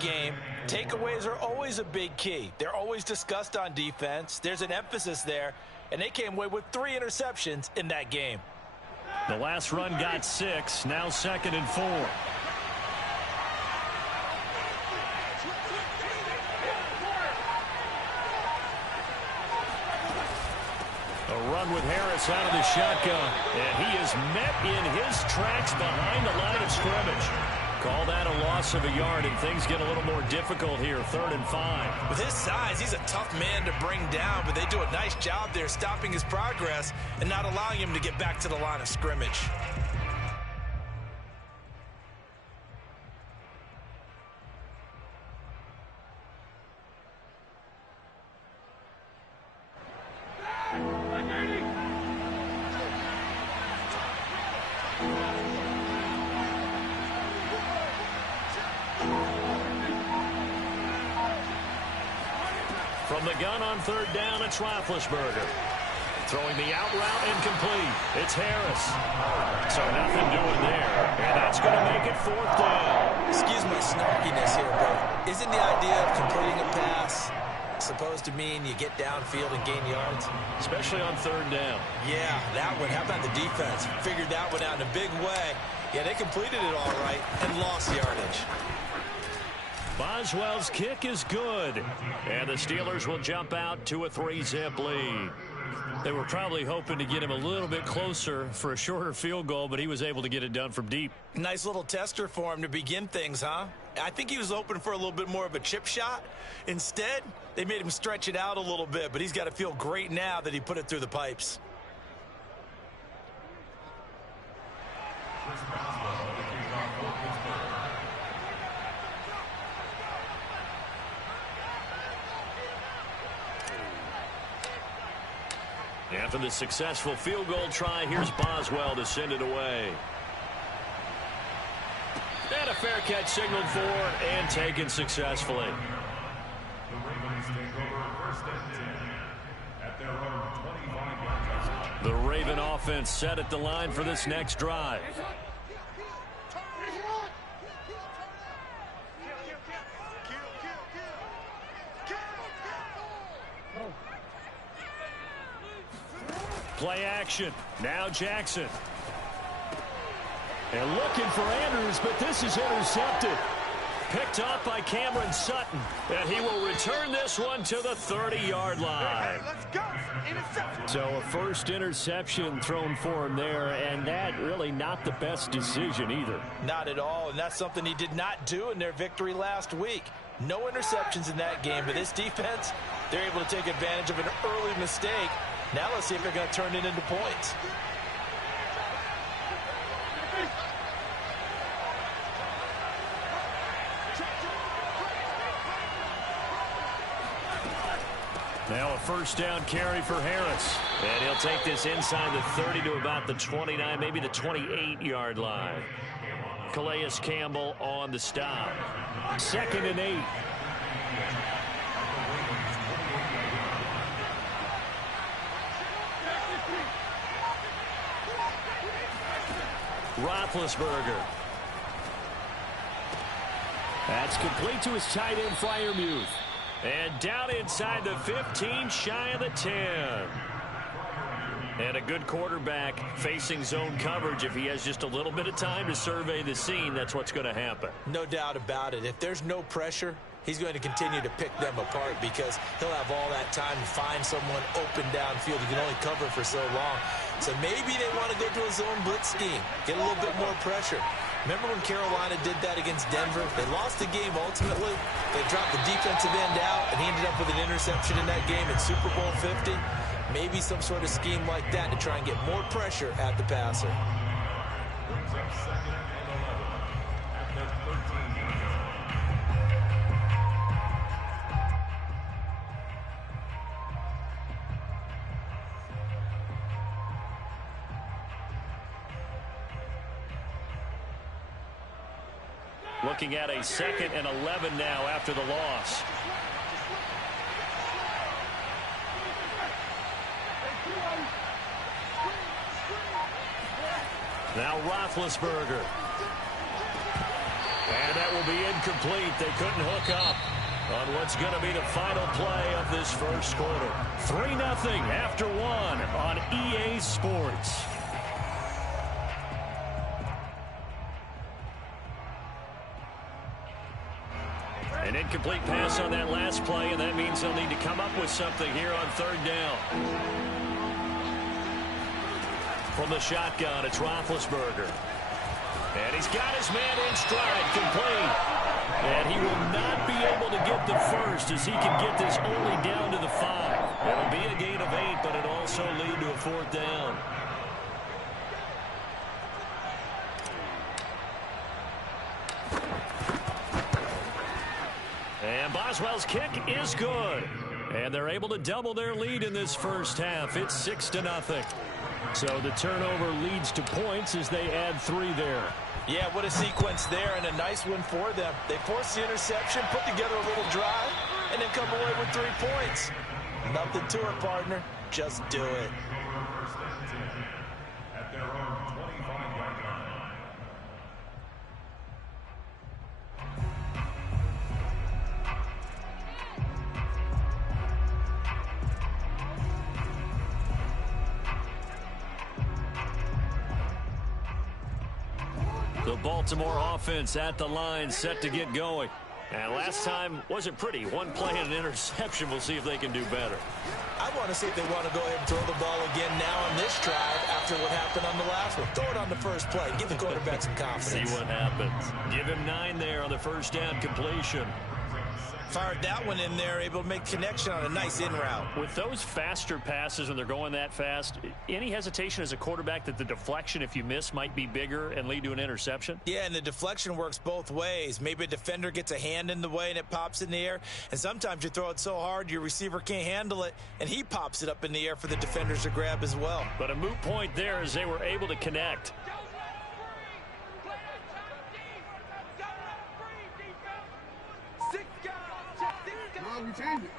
Game, takeaways are always a big key. They're always discussed on defense. There's an emphasis there, and they came away with 3 interceptions in that game. The last run got 6, now 2nd and 4. A run with Harris out of the shotgun, and he is met in his tracks behind the line of scrimmage. Call that a loss of a yard, and things get a little more difficult here, 3rd and 5. With his size, he's a tough man to bring down, but they do a nice job there stopping his progress and not allowing him to get back to the line of scrimmage. From the gun on 3rd down, it's Roethlisberger. Throwing the out route incomplete. It's Harris. So nothing doing there. And that's going to make it 4th down. Excuse my snarkiness here, but isn't the idea of completing a pass supposed to mean you get downfield and gain yards? Especially on 3rd down. Yeah, that one. How about the defense? Figured that one out in a big way. Yeah, they completed it all right and lost yardage. Boswell's kick is good. And the Steelers will jump out to a 3-zip lead. They were probably hoping to get him a little bit closer for a shorter field goal, but he was able to get it done from deep. Nice little tester for him to begin things, huh? I think he was open for a little bit more of a chip shot. Instead, they made him stretch it out a little bit, but he's got to feel great now that he put it through the pipes. After the successful field goal try, here's Boswell to send it away. And a fair catch signaled for and taken successfully. The Raven offense set at the line for this next drive. Play action. Now Jackson. And looking for Andrews, but this is intercepted. Picked up by Cameron Sutton. And he will return this one to the 30-yard line. Let's go. Interception. So a first interception thrown for him there, and that really not the best decision either. Not at all, and that's something he did not do in their victory last week. No interceptions in that game, but this defense, they're able to take advantage of an early mistake. Now let's see if they're going to turn it into points. Now a first down carry for Harris. And he'll take this inside the 30 to about the 29, maybe the 28-yard line. Calais Campbell on the stop. 2nd and 8. Roethlisberger. That's complete to his tight end, Freiermuth. And down inside the 15, shy of the 10. And a good quarterback facing zone coverage. If he has just a little bit of time to survey the scene, that's what's going to happen. No doubt about it. If there's no pressure, he's going to continue to pick them apart because he'll have all that time to find someone open downfield. He can only cover for so long. So maybe they want to go to a zone blitz scheme, get a little bit more pressure. Remember when Carolina did that against Denver? They lost the game ultimately. They dropped the defensive end out, and he ended up with an interception in that game in Super Bowl 50. Maybe some sort of scheme like that to try and get more pressure at the passer. Looking at a 2nd and 11 now after the loss. Now Roethlisberger. And that will be incomplete. They couldn't hook up on what's going to be the final play of this first quarter. 3-0 after one on EA Sports. An incomplete pass on that last play, and that means they'll need to come up with something here on third down. From the shotgun, it's Roethlisberger. And he's got his man in stride, complete. And he will not be able to get the first as he can get this only down to the 5. It'll be a gain of 8, but it'll also lead to a fourth down. And Boswell's kick is good. And they're able to double their lead in this first half. It's 6-0. So the turnover leads to points as they add 3 there. Yeah, what a sequence there, and a nice one for them. They force the interception, put together a little drive, and then come away with 3 points. Nothing to it, partner. Just do it. The Baltimore offense at the line, set to get going. And last time wasn't pretty. One play and an interception. We'll see if they can do better. I want to see if they want to go ahead and throw the ball again now on this drive after what happened on the last one. Throw it on the first play. Give the quarterback some confidence. See what happens. Give him 9 there on the first down completion. Fired that one in there, able to make connection on a nice in route. With those faster passes when they're going that fast, any hesitation as a quarterback that the deflection, if you miss, might be bigger and lead to an interception? Yeah, and the deflection works both ways. Maybe a defender gets a hand in the way and it pops in the air, and sometimes you throw it so hard your receiver can't handle it, and he pops it up in the air for the defenders to grab as well. But a moot point there as they were able to connect. We change it.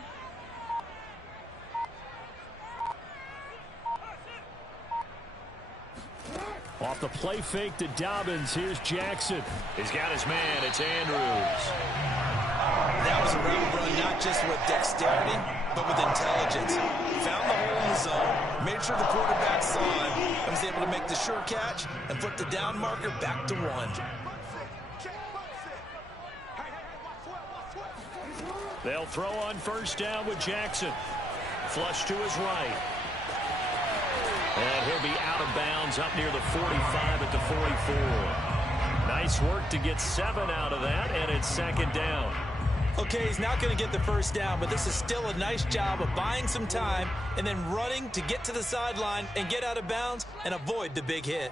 Off the play fake to Dobbins, here's Jackson. He's got his man, it's Andrews. That was a route run, not just with dexterity, but with intelligence. Found the hole in the zone, made sure the quarterback saw him, and was able to make the sure catch and flip the down marker back to 1. They'll throw on first down with Jackson. Flush to his right. And he'll be out of bounds up near the 45 at the 44. Nice work to get 7 out of that, and it's second down. Okay, he's not going to get the first down, but this is still a nice job of buying some time and then running to get to the sideline and get out of bounds and avoid the big hit.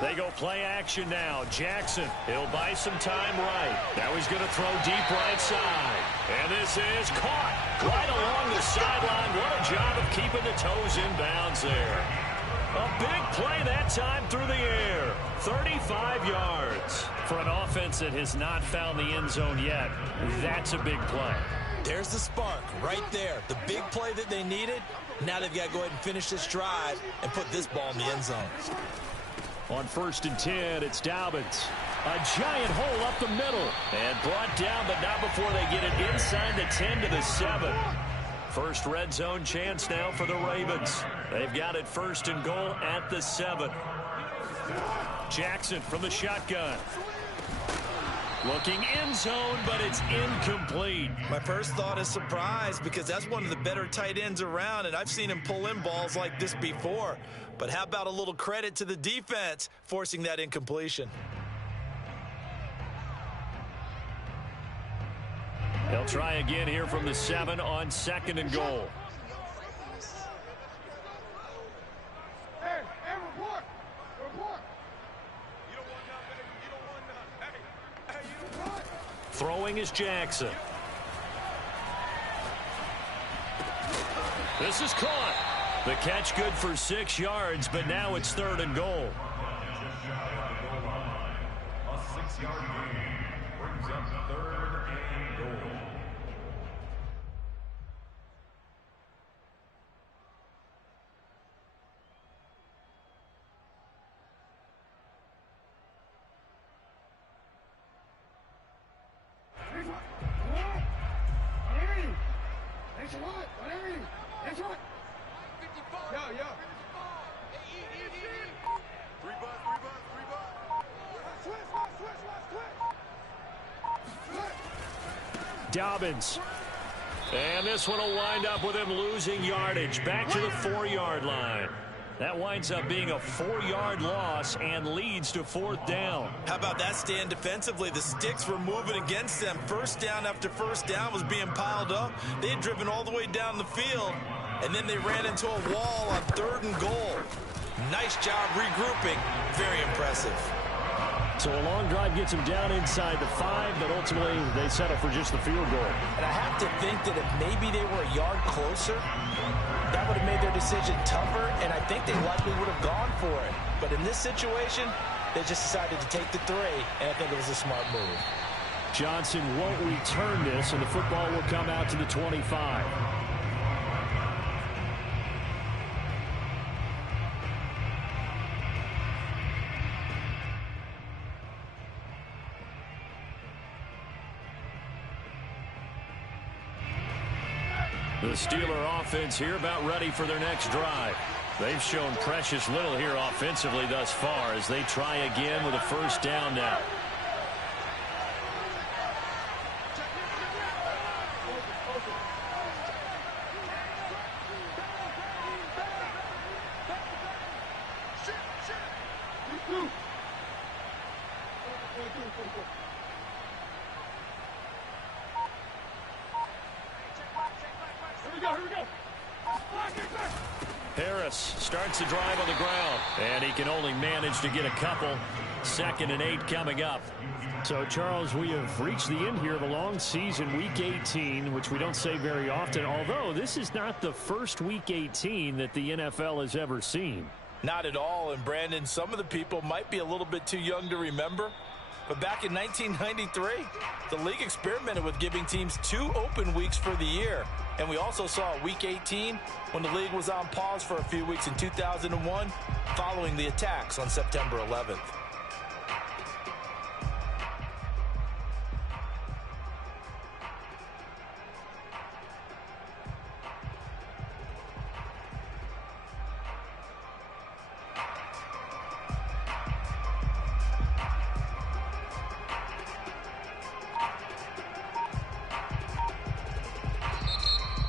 They go play action now. Jackson, he'll buy some time right. Now he's going to throw deep right side. And this is caught right along the sideline. What a job of keeping the toes in bounds there. A big play that time through the air. 35 yards. For an offense that has not found the end zone yet, that's a big play. There's the spark right there. The big play that they needed. Now they've got to go ahead and finish this drive and put this ball in the end zone. On 1st and 10, it's Dobbins. A giant hole up the middle. And brought down, but not before they get it inside the 10 to the 7. First red zone chance now for the Ravens. They've got it 1st and goal at the 7. Jackson from the shotgun. Looking end zone, but it's incomplete. My first thought is surprise because that's one of the better tight ends around, and I've seen him pull in balls like this before. But how about a little credit to the defense forcing that incompletion? They'll try again here from the 7 on 2nd and goal. Hey, report. Report. Throwing is Jackson. This is caught. The catch good for 6 yards, but now it's 3rd and goal. A 6-yard gain brings up 3rd and goal. That's right. That's right. Yo. Three bus. Switch. Dobbins. And this one will wind up with him losing yardage. Back to the 4-yard line. That winds up being a 4-yard loss and leads to 4th down. How about that stand defensively? The sticks were moving against them. First down after first down was being piled up. They had driven all the way down the field, and then they ran into a wall on 3rd and goal. Nice job regrouping. Very impressive. So a long drive gets them down inside the 5, but ultimately they settle for just the field goal. And I have to think that if maybe they were a yard closer, that would have made their decision tougher, and I think they likely would have gone for it. But in this situation, they just decided to take the 3, and I think it was a smart move. Johnson won't return this, and the football will come out to the 25. The Steeler offense here about ready for their next drive. They've shown precious little here offensively thus far as they try again with a first down now. Harris starts the drive on the ground, and he can only manage to get a couple. 2nd and 8 coming up. So, Charles, we have reached the end here of a long season, Week 18, which we don't say very often, although this is not the first Week 18 that the NFL has ever seen. Not at all, and Brandon, some of the people might be a little bit too young to remember, but back in 1993, the league experimented with giving teams 2 open weeks for the year. And we also saw Week 18 when the league was on pause for a few weeks in 2001 following the attacks on September 11th.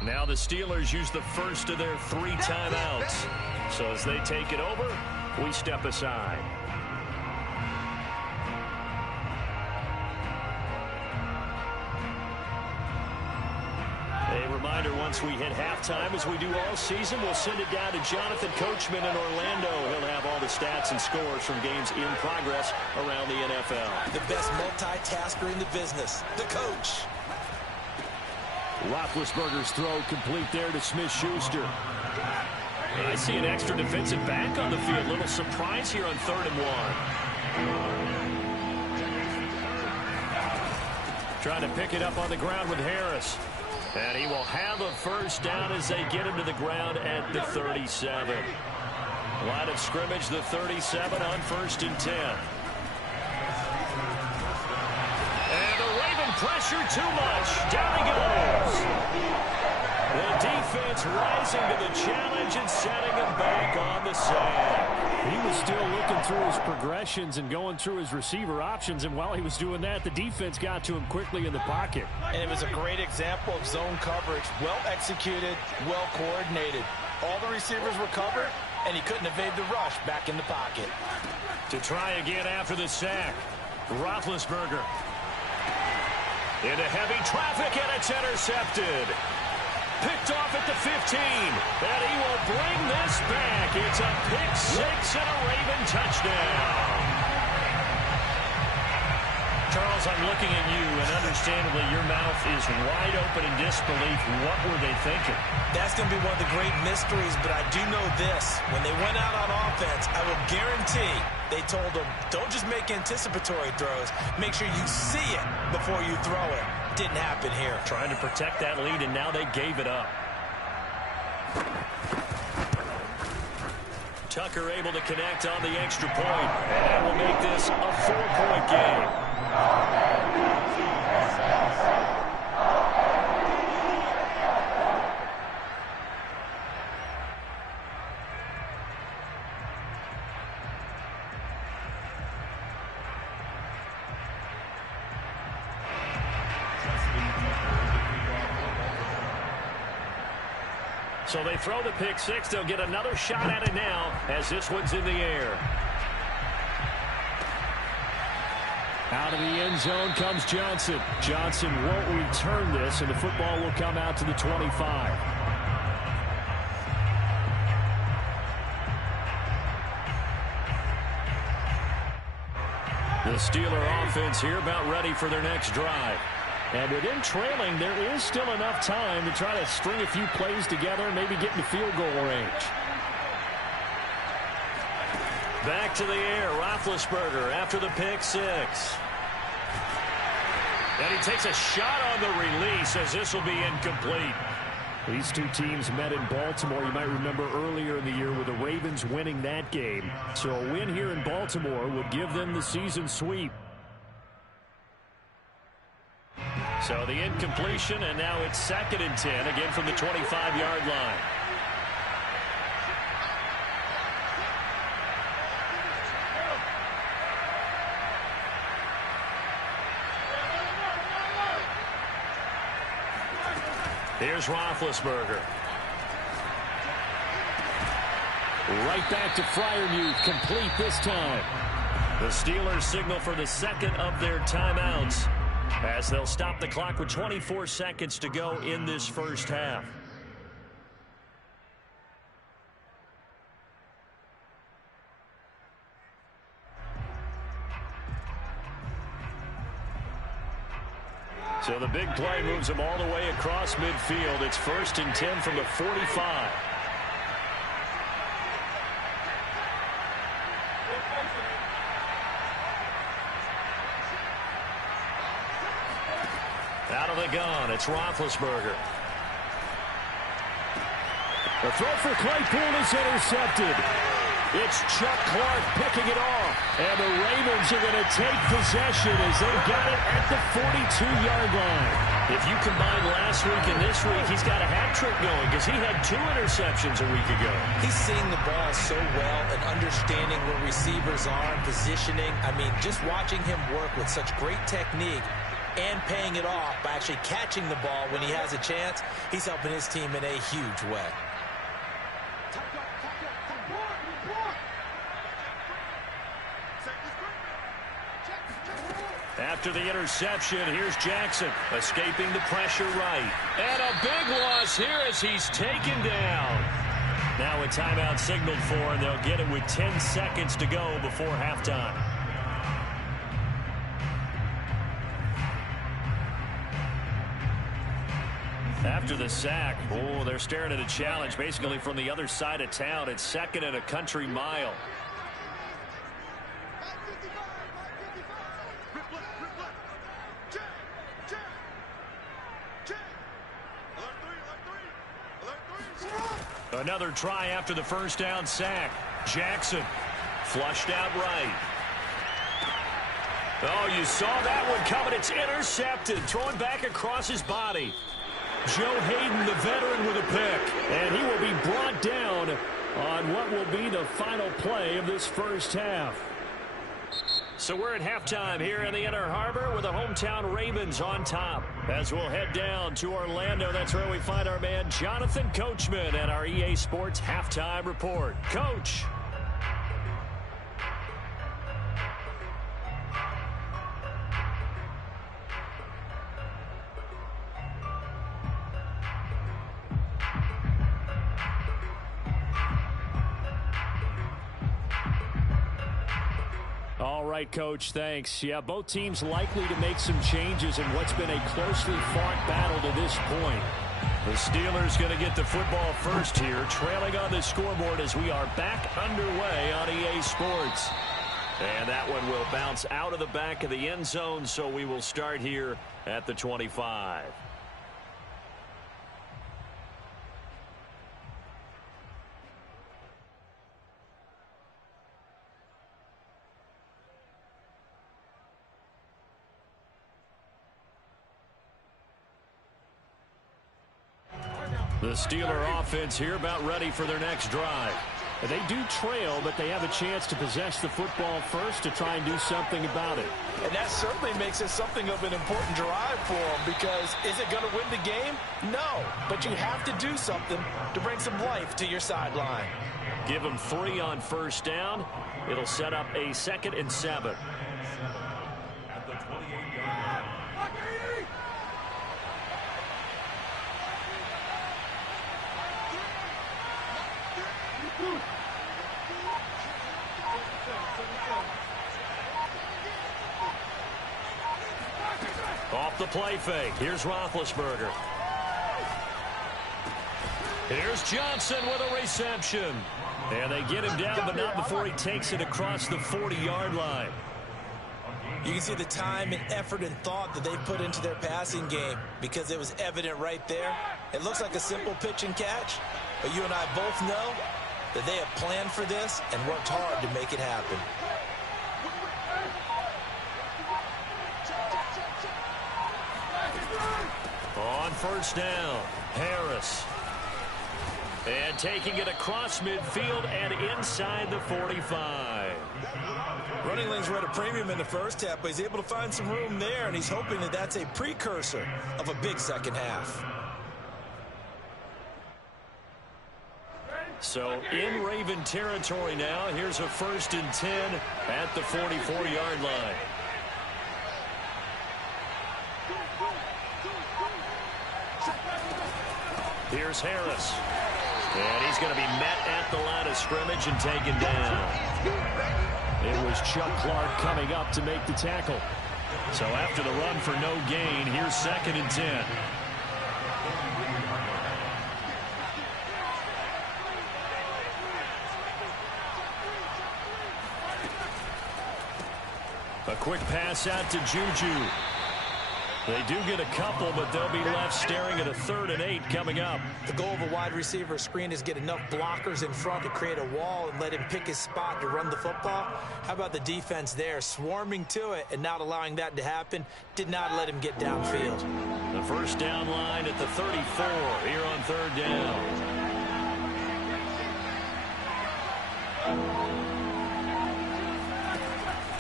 Now the Steelers use the first of their 3 timeouts. So as they take it over, we step aside. A reminder, once we hit halftime, as we do all season, we'll send it down to Jonathan Coachman in Orlando. He'll have all the stats and scores from games in progress around the NFL. The best multitasker in the business, the coach. Roethlisberger's throw complete there to Smith-Schuster. I see an extra defensive back on the field. Little surprise here on 3rd and 1. Trying to pick it up on the ground with Harris. And he will have a first down as they get him to the ground at the 37. Line of scrimmage, the 37 on 1st and 10. Pressure too much. Down he goes. The defense rising to the challenge and setting him back on the sack. He was still looking through his progressions and going through his receiver options, and while he was doing that, the defense got to him quickly in the pocket. And it was a great example of zone coverage. Well executed, well coordinated. All the receivers were covered, and he couldn't evade the rush back in the pocket. To try again after the sack, Roethlisberger. Into heavy traffic, and it's intercepted. Picked off at the 15, and he will bring this back. It's a pick 6 and a Raven touchdown. Charles, I'm looking at you, and understandably, your mouth is wide open in disbelief. What were they thinking? That's going to be one of the great mysteries, but I do know this. When they went out on offense, I will guarantee they told them, don't just make anticipatory throws. Make sure you see it before you throw it. Didn't happen here. Trying to protect that lead, and now they gave it up. Tucker able to connect on the extra point, and that will make this a 4-point game. So they throw the pick six. They'll get another shot at it now as this one's in the air. Out of the end zone comes Johnson. Johnson won't return this, and the football will come out to the 25. The Steeler offense here about ready for their next drive. And with them trailing, there is still enough time to try to string a few plays together and maybe get into field goal range. Back to the air, Roethlisberger after the pick six. And he takes a shot on the release as this will be incomplete. These two teams met in Baltimore. You might remember earlier in the year with the Ravens winning that game. So a win here in Baltimore would give them the season sweep. So the incompletion, and now it's 2nd and 10, again from the 25-yard line. Here's Roethlisberger. Right back to Freiermuth, complete this time. The Steelers signal for the second of their timeouts as they'll stop the clock with 24 seconds to go in this first half. So the big play moves them all the way across midfield. It's 1st and 10 from the 45. Out of the gun, it's Roethlisberger. The throw for Claypool is intercepted. It's Chuck Clark picking it off. And the Ravens are going to take possession as they've got it at the 42-yard line. If you combine last week and this week, he's got a hat trick going because he had 2 interceptions a week ago. He's seeing the ball so well and understanding where receivers are and positioning. I mean, just watching him work with such great technique and paying it off by actually catching the ball when he has a chance, he's helping his team in a huge way. After the interception, here's Jackson escaping the pressure right. And a big loss here as he's taken down. Now a timeout signaled for, and they'll get it with 10 seconds to go before halftime. After the sack, they're staring at a challenge basically from the other side of town. It's 2nd and a country mile. Another try after the first down sack. Jackson flushed out right. Oh, you saw that one coming. It's intercepted. Throwing back across his body. Joe Hayden, the veteran, with a pick. And he will be brought down on what will be the final play of this first half. So we're at halftime here in the Inner Harbor with the hometown Ravens on top. As we'll head down to Orlando, that's where we find our man Jonathan Coachman at our EA Sports Halftime Report. Coach. All right, Coach, thanks. Yeah, both teams likely to make some changes in what's been a closely fought battle to this point. The Steelers going to get the football first here, trailing on the scoreboard as we are back underway on EA Sports. And that one will bounce out of the back of the end zone, so we will start here at the 25. The Steeler offense here about ready for their next drive. They do trail, but they have a chance to possess the football first to try and do something about it. And that certainly makes it something of an important drive for them, because is it going to win the game? No, but you have to do something to bring some life to your sideline. Give them 3 on first down. It'll set up a 2nd and 7. At the 28-yard line. Off the play fake. Here's Roethlisberger. Here's Johnson with a reception. And they get him down, but not before he takes it across the 40-yard line. You can see the time and effort and thought that they put into their passing game, because it was evident right there. It looks like a simple pitch and catch, but you and I both know that they have planned for this and worked hard to make it happen. On first down, Harris. And taking it across midfield and inside the 45. Running lanes were at a premium in the first half, but he's able to find some room there, and he's hoping that that's a precursor of a big second half. So in Raven territory now. Here's a 1st and 10 at the 44-yard line. Here's Harris. And he's going to be met at the line of scrimmage and taken down. It was Chuck Clark coming up to make the tackle. So after the run for no gain, here's 2nd and 10. A quick pass out to Juju. They do get a couple, but they'll be left staring at a 3rd and 8 coming up. The goal of a wide receiver screen is get enough blockers in front to create a wall and let him pick his spot to run the football. How about the defense there, swarming to it and not allowing that to happen? Did not let him get downfield. The first down line at the 34 here on 3rd down.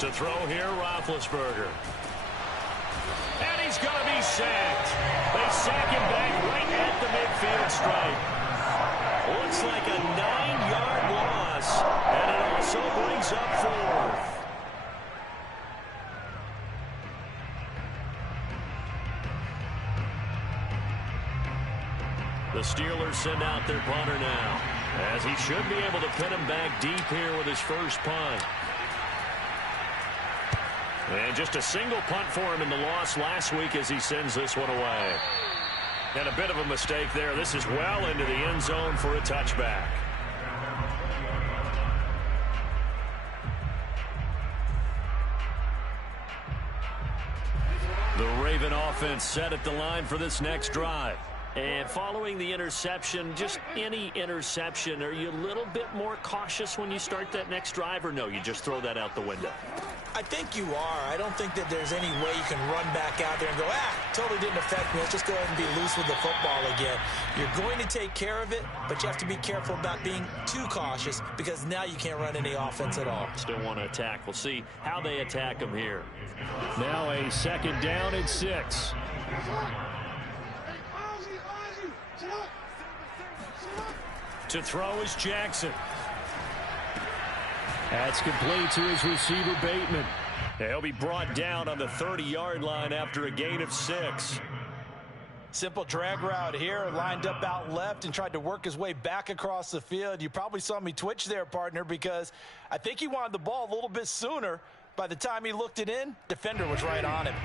To throw here, Roethlisberger. And he's going to be sacked. They sack him back right at the midfield stripe. Looks like a 9-yard loss, and it also brings up 4th. The Steelers send out their punter now, as he should be able to pin him back deep here with his first punt. And just a single punt for him in the loss last week as he sends this one away. And a bit of a mistake there. This is well into the end zone for a touchback. The Raven offense set at the line for this next drive. And following the interception, just any interception, are you a little bit more cautious when you start that next drive, or no, you just throw that out the window? I think you are. I don't think that there's any way you can run back out there and go, totally didn't affect me. Let's just go ahead and be loose with the football again. You're going to take care of it, but you have to be careful about being too cautious, because now you can't run any offense at all. Still want to attack. We'll see how they attack him here. Now a 2nd down and 6. To throw is Jackson. That's complete to his receiver, Bateman. He'll be brought down on the 30-yard line after a gain of 6. Simple drag route here, lined up out left and tried to work his way back across the field. You probably saw me twitch there, partner, because I think he wanted the ball a little bit sooner. By the time he looked it in, defender was right on him.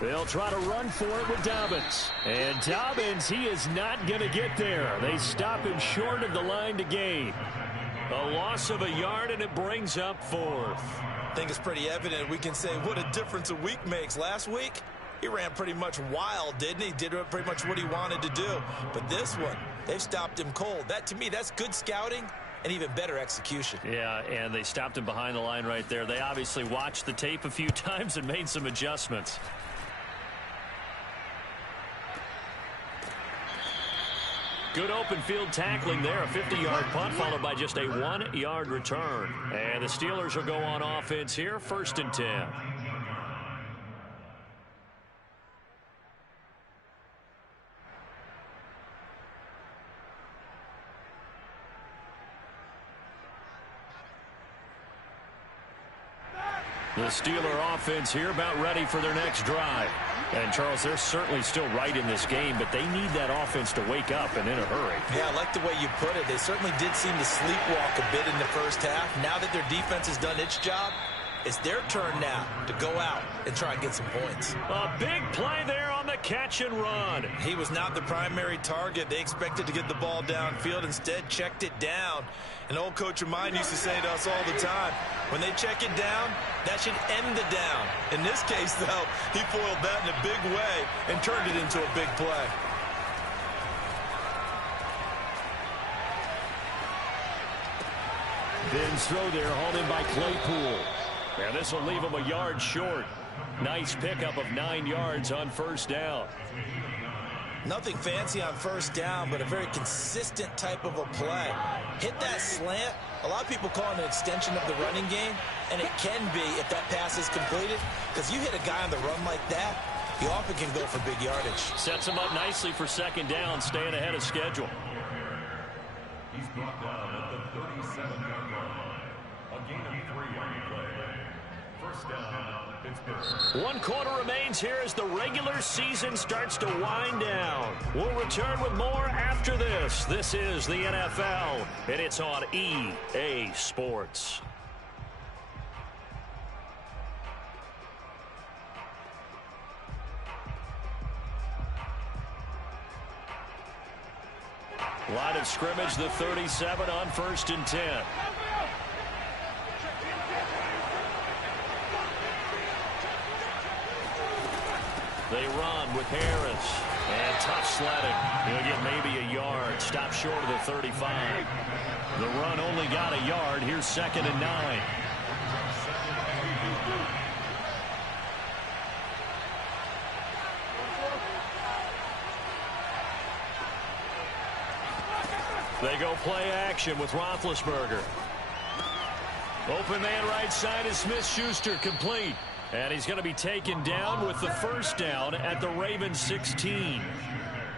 They'll try to run for it with Dobbins. And Dobbins, he is not going to get there. They stop him short of the line to gain. A loss of a yard, and it brings up 4th. I think it's pretty evident. We can say what a difference a week makes. Last week, he ran pretty much wild, didn't he? Did pretty much what he wanted to do. But this one, they've stopped him cold. That, to me, that's good scouting and even better execution. Yeah, and they stopped him behind the line right there. They obviously watched the tape a few times and made some adjustments. Good open field tackling there. A 50-yard punt followed by just a 1-yard return. And the Steelers will go on offense here, 1st and 10. The Steeler offense here about ready for their next drive. And, Charles, they're certainly still right in this game, but they need that offense to wake up and in a hurry. Yeah, I like the way you put it. They certainly did seem to sleepwalk a bit in the first half. Now that their defense has done its job, it's their turn now to go out and try and get some points. A big play there on the catch and run. He was not the primary target. They expected to get the ball downfield. Instead, checked it down. An old coach of mine used to say to us all the time, when they check it down, that should end the down. In this case, though, he foiled that in a big way and turned it into a big play. Ben's throw there, hauled in by Claypool. And this will leave him a yard short. Nice pickup of 9 yards on 1st down. Nothing fancy on 1st down, but a very consistent type of a play. Hit that slant. A lot of people call it an extension of the running game, and it can be if that pass is completed, because you hit a guy on the run like that, he often can go for big yardage. Sets him up nicely for 2nd down, staying ahead of schedule. He's brought down at the 37-yard line. A gain of 3 on the play. 1st down, Pittsburgh. 1 quarter remains here as the regular season starts to wind down. We'll return with more after this. This is the NFL, and it's on EA Sports. Line of scrimmage, the 37 on 1st and 10. They run with Harris. And tough sledding. He'll get maybe a yard. Stop short of the 35. The run only got a yard. Here's 2nd and 9. They go play action with Roethlisberger. Open man right side is Smith-Schuster, complete. And he's going to be taken down with the 1st down at the Ravens 16.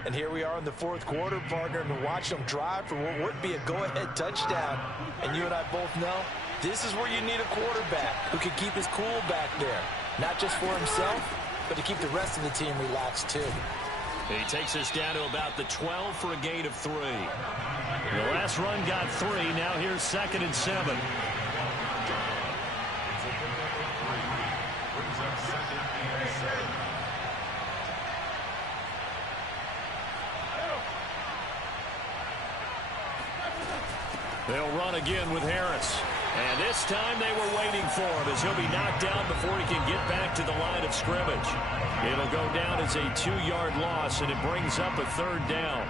And here we are in the 4th quarter, partner, and to watch them drive for what would be a go-ahead touchdown. And you and I both know this is where you need a quarterback who can keep his cool back there. Not just for himself, but to keep the rest of the team relaxed too. He takes us down to about the 12 for a gain of 3. The last run got 3. Now here's 2nd and 7. They'll run again with Harris. And this time they were waiting for him as he'll be knocked down before he can get back to the line of scrimmage. It'll go down as a 2-yard loss, and it brings up a 3rd down.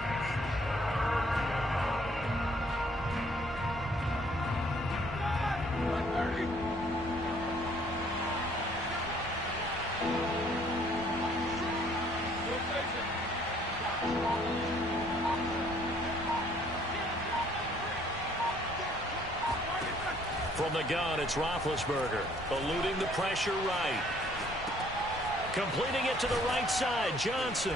From the gun, it's Roethlisberger, eluding the pressure right. Completing it to the right side, Johnson.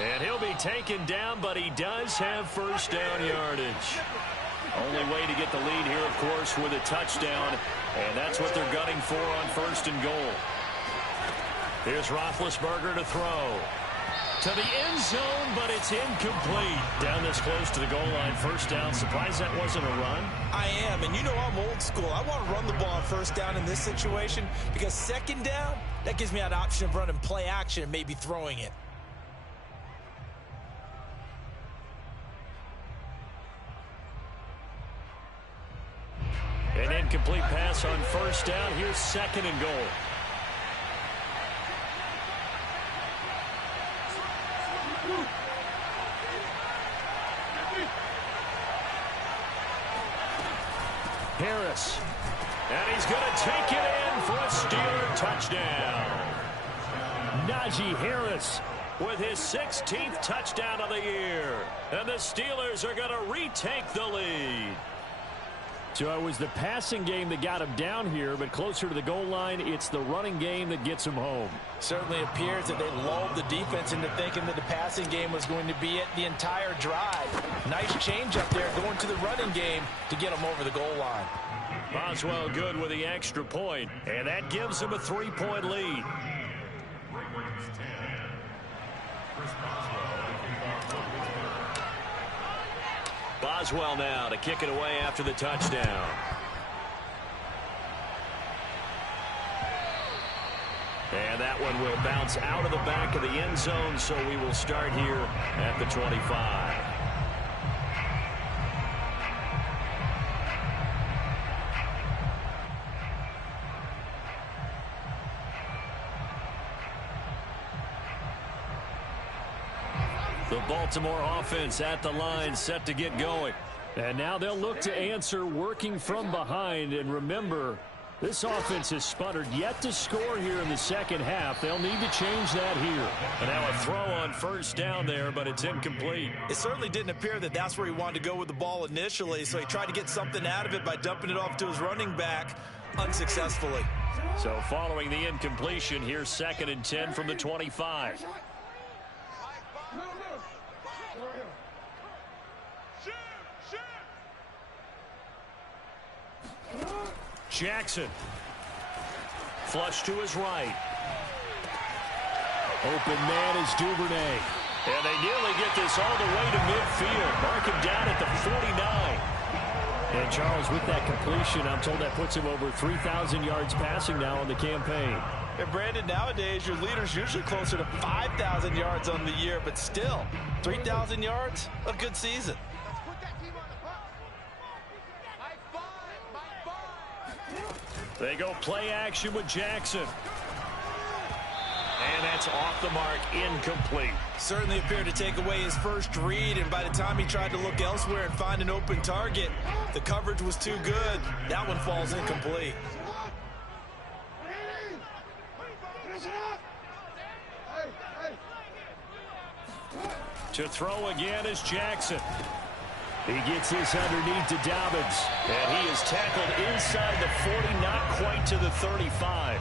And he'll be taken down, but he does have 1st down yardage. Only way to get the lead here, of course, with a touchdown, and that's what they're gunning for on 1st and goal. Here's Roethlisberger to throw. To the end zone, but it's incomplete. Down this close to the goal line, 1st down. Surprised that wasn't a run? I am, and you know I'm old school. I want to run the ball on 1st down in this situation because 2nd down, that gives me an option of running play action and maybe throwing it. An incomplete pass on 1st down. Here's 2nd and goal. Harris. And he's going to take it in for a Steeler touchdown. Najee Harris with his 16th touchdown of the year. And the Steelers are going to retake the lead. So it was the passing game that got him down here, but closer to the goal line, it's the running game that gets him home. Certainly appears that they lulled the defense into thinking that the passing game was going to be it the entire drive. Nice change up there going to the running game to get him over the goal line. Boswell good with the extra point, and that gives him a 3-point lead. Boswell now to kick it away after the touchdown. And that one will bounce out of the back of the end zone, so we will start here at the 25. The Baltimore offense at the line, set to get going. And now they'll look to answer working from behind. And remember, this offense has sputtered yet to score here in the second half. They'll need to change that here. And now a throw on first down there, but it's incomplete. It certainly didn't appear that that's where he wanted to go with the ball initially, so he tried to get something out of it by dumping it off to his running back unsuccessfully. So following the incompletion, here's 2nd and 10 from the 25. Jackson. Flush to his right. Open man is Duvernay. And they nearly get this all the way to midfield. Mark him down at the 49. And Charles, with that completion, I'm told that puts him over 3,000 yards passing now on the campaign. And Brandon, nowadays your leader's usually closer to 5,000 yards on the year, but still, 3,000 yards, a good season. They go play action with Jackson. And that's off the mark, incomplete. Certainly appeared to take away his first read, and by the time he tried to look elsewhere and find an open target, the coverage was too good. That one falls incomplete. To throw again is Jackson. He gets this underneath to Dobbins. And he is tackled inside the 40, not quite to the 35.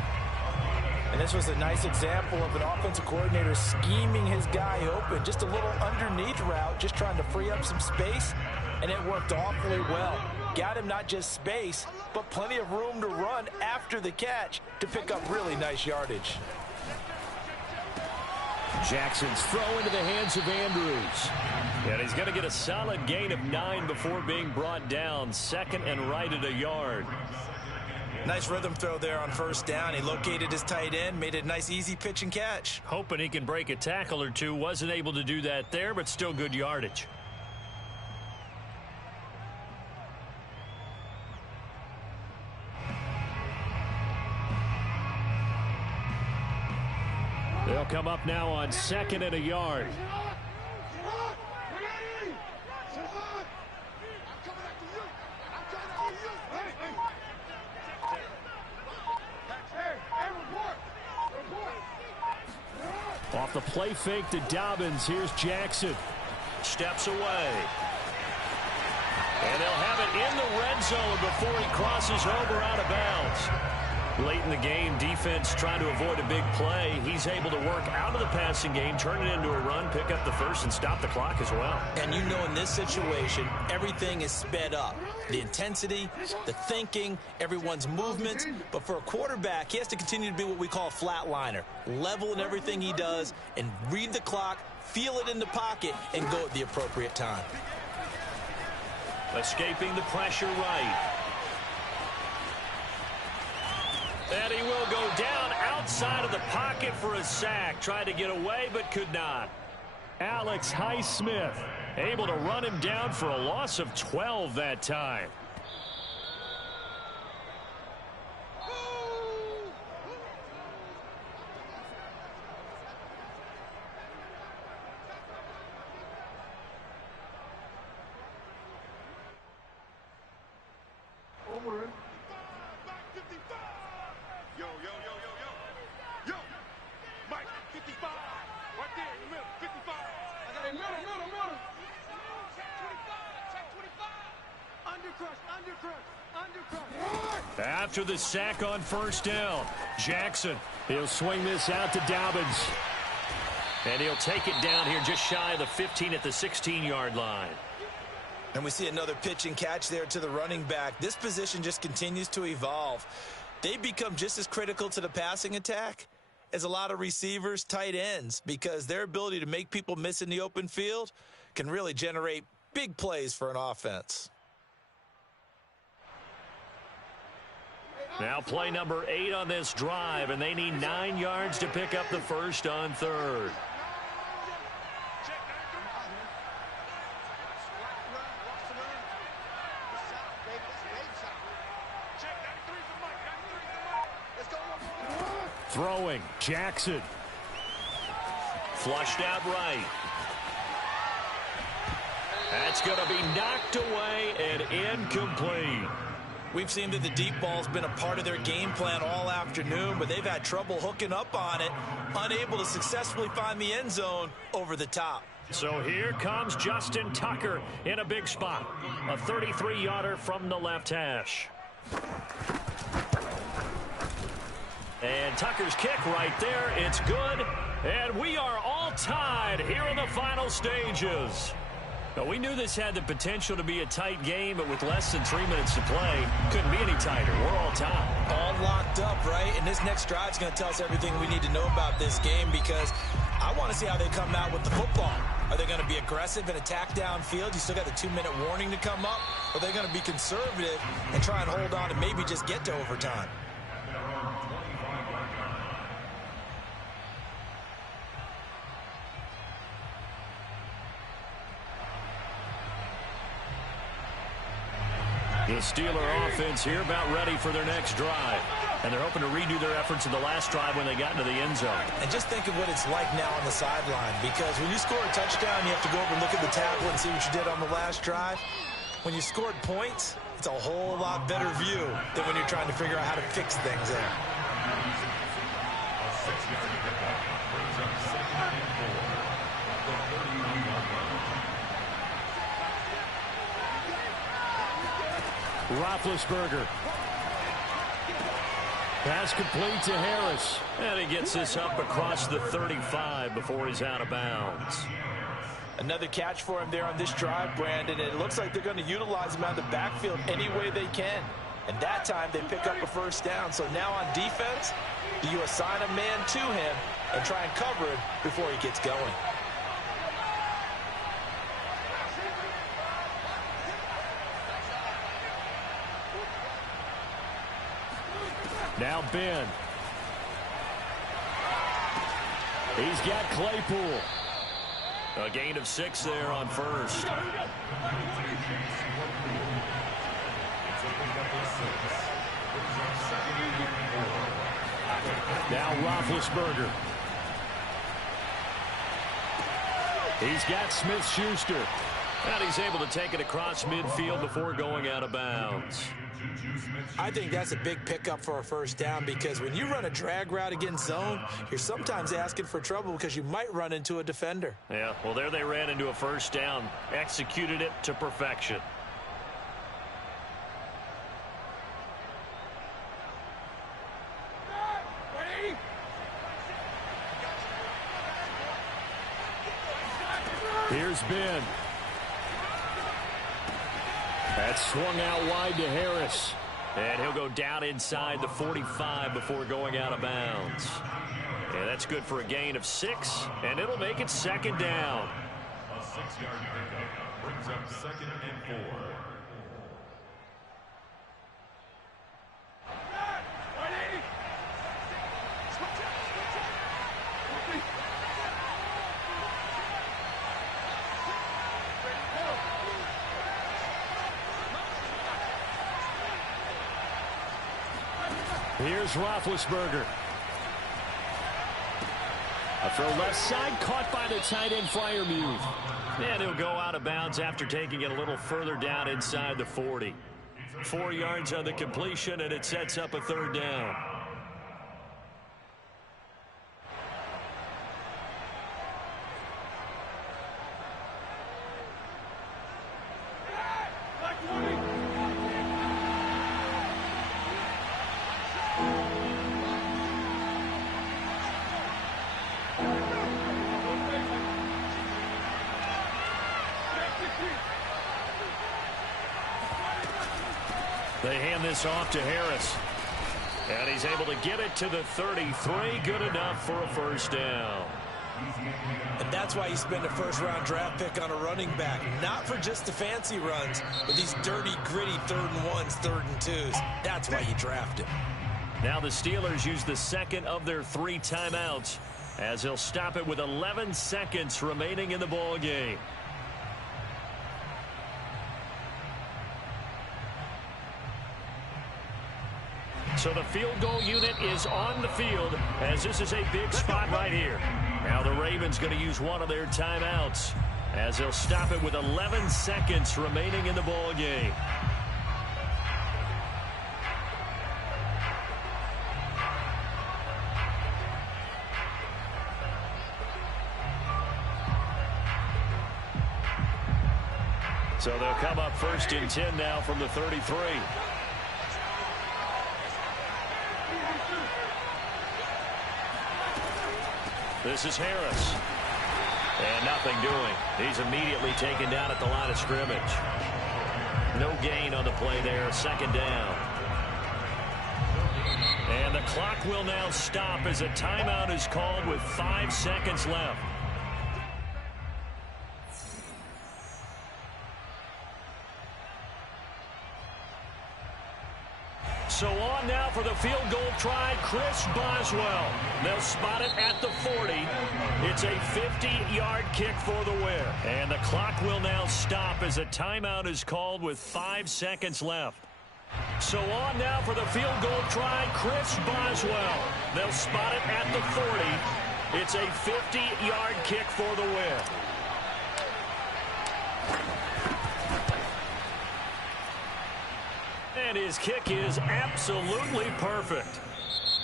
And this was a nice example of an offensive coordinator scheming his guy open. Just a little underneath route, just trying to free up some space, and it worked awfully well. Got him not just space, but plenty of room to run after the catch to pick up really nice yardage. Jackson's throw into the hands of Andrews. And he's going to get a solid gain of 9 before being brought down. 2nd and right at a yard. Nice rhythm throw there on first down. He located his tight end, made it a nice easy pitch and catch. Hoping he can break a tackle or two. Wasn't able to do that there, but still good yardage. They'll come up now on 2nd and a yard. Off the play fake to Dobbins. Here's Jackson. Steps away. And they'll have it in the red zone before he crosses over out of bounds. Late in the game, defense trying to avoid a big play. He's able to work out of the passing game, turn it into a run, pick up the first, and stop the clock as well. And you know in this situation, everything is sped up. The intensity, the thinking, everyone's movements. But for a quarterback, he has to continue to be what we call a flatliner. Level in everything he does and read the clock, feel it in the pocket, and go at the appropriate time. Escaping the pressure right. And he will go down outside of the pocket for a sack. Tried to get away, but could not. Alex Highsmith able to run him down for a loss of 12 that time. Yo, Mike, 55, right there in the middle. After the sack on first down, Jackson. He'll swing this out to Dobbins. And he'll take it down here just shy of the 15 at the 16-yard line. And we see another pitch and catch there to the running back. This position just continues to evolve. They become just as critical to the passing attack as a lot of receivers, tight ends, because their ability to make people miss in the open field can really generate big plays for an offense. Now play number 8 on this drive, and they need 9 yards to pick up the first on third. Throwing, Jackson. Flushed out right. That's going to be knocked away and incomplete. We've seen that the deep ball's been a part of their game plan all afternoon, but they've had trouble hooking up on it, unable to successfully find the end zone over the top. So here comes Justin Tucker in a big spot. A 33-yarder from the left hash. And Tucker's kick right there. It's good. And we are all tied here in the final stages. Now, we knew this had the potential to be a tight game, but with less than 3 minutes to play, couldn't be any tighter. We're all tied. All locked up, right? And this next drive is going to tell us everything we need to know about this game, because I want to see how they come out with the football. Are they going to be aggressive and attack downfield? You still got the 2-minute warning to come up. Or are they going to be conservative and try and hold on and maybe just get to overtime? The Steeler offense here about ready for their next drive. And they're hoping to redo their efforts in the last drive when they got into the end zone. And just think of what it's like now on the sideline, because when you score a touchdown, you have to go over and look at the tackle and see what you did on the last drive. When you scored points, it's a whole lot better view than when you're trying to figure out how to fix things there. Roethlisberger. Pass complete to Harris. And he gets this up across the 35 before he's out of bounds. Another catch for him there on this drive, Brandon. And it looks like they're going to utilize him out of the backfield any way they can. And that time they pick up a first down. So now on defense, do you assign a man to him and try and cover him before he gets going? Now Ben. He's got Claypool. A gain of 6 there on first. Now Roethlisberger. He's got Smith-Schuster. And he's able to take it across midfield before going out of bounds. I think that's a big pickup for a first down, because when you run a drag route against zone, you're sometimes asking for trouble because you might run into a defender. Yeah, well, there they ran into a first down. Executed it to perfection. Here's Ben. That's swung out wide to Harris. And he'll go down inside the 45 before going out of bounds. And that's good for a gain of 6, and it'll make it second down. A 6-yard pickup brings up 2nd and 4. Here's Roethlisberger. A throw left side, caught by the tight end Freiermuth. And he'll go out of bounds after taking it a little further down inside the 40. 4 yards on the completion, and it sets up a third down. They hand this off to Harris. And he's able to get it to the 33. Good enough for a first down. And that's why you spend a first-round draft pick on a running back. Not for just the fancy runs, but these dirty, gritty 3rd and 1s, 3rd and 2s. That's why you draft him. Now the Steelers use the second of their 3 timeouts as they'll stop it with 11 seconds remaining in the ball game. So the field goal unit is on the field as this is a big spot right here. Now the Ravens going to use one of their timeouts as they'll stop it with 11 seconds remaining in the ball game. So they'll come up 1st and 10 now from the 33. This is Harris. And nothing doing. He's immediately taken down at the line of scrimmage. No gain on the play there. 2nd down. And the clock will now stop as a timeout is called with 5 seconds left. So on now for the field goal try, Chris Boswell. They'll spot it at the 40. It's a 50-yard kick for the win. And the clock will now stop as a timeout is called with 5 seconds left. So on now for the field goal try, Chris Boswell. They'll spot it at the 40. It's a 50-yard kick for the win. And his kick is absolutely perfect.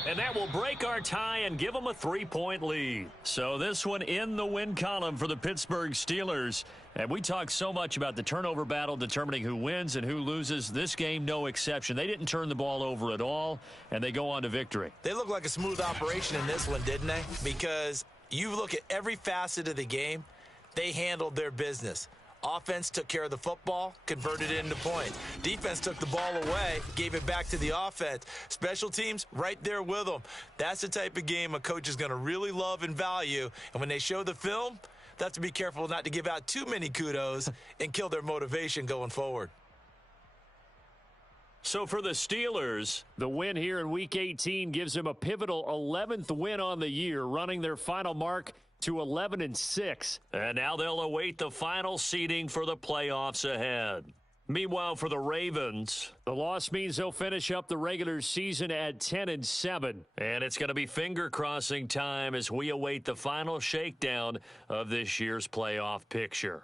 And that will break our tie and give them a 3-point lead. So this one in the win column for the Pittsburgh Steelers. And we talk so much about the turnover battle determining who wins and who loses. This game, no exception. They didn't turn the ball over at all, and they go on to victory. They look like a smooth operation in this one, didn't they? Because you look at every facet of the game, they handled their business. Offense took care of the football, converted it into points. Defense took the ball away, gave it back to the offense. Special teams, right there with them. That's the type of game a coach is going to really love and value. And when they show the film, they have to be careful not to give out too many kudos and kill their motivation going forward. So for the Steelers, the win here in Week 18 gives them a pivotal 11th win on the year, running their final mark to 11-6. And now they'll await the final seeding for the playoffs ahead. Meanwhile, for the Ravens, the loss means they'll finish up the regular season at 10-7. And it's going to be finger-crossing time as we await the final shakedown of this year's playoff picture.